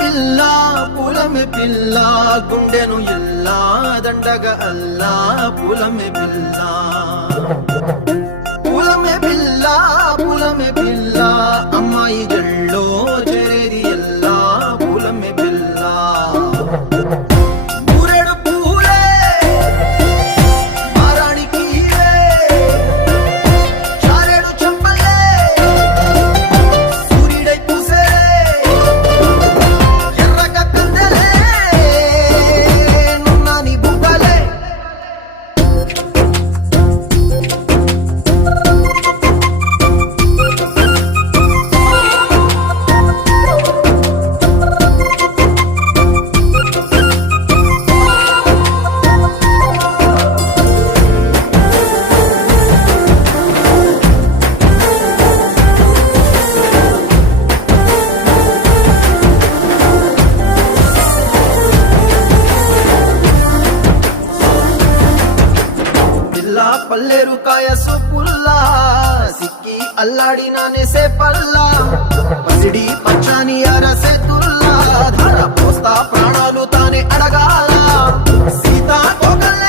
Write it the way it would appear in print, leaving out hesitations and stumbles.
పిల్ల పూలమే పిల్ల గుండెను ఇల్లా దండగ అల్లా పూలమే పిల్ల పూలమే పిల్ల పూలమే పిల్ల అమ్మాయి జల్లో చేరేది ఎల్లా పూలమే పిల్ల ఊరెడు పూలే మారానికి చారెడు చంపలే సూర్యుడై పూసే ఎర్రగ కందలే నున్నాని బుగ్గలే పిల్లా పల్లేరు కాయ సొప్పుల్లా సిక్కి అల్లాడినానే సే పల్లా పసిడి పచ్చాని అరసే తుల్లా ధర పోస్తా ప్రాణాలు తానే అడగాల సీతా కోకల్లే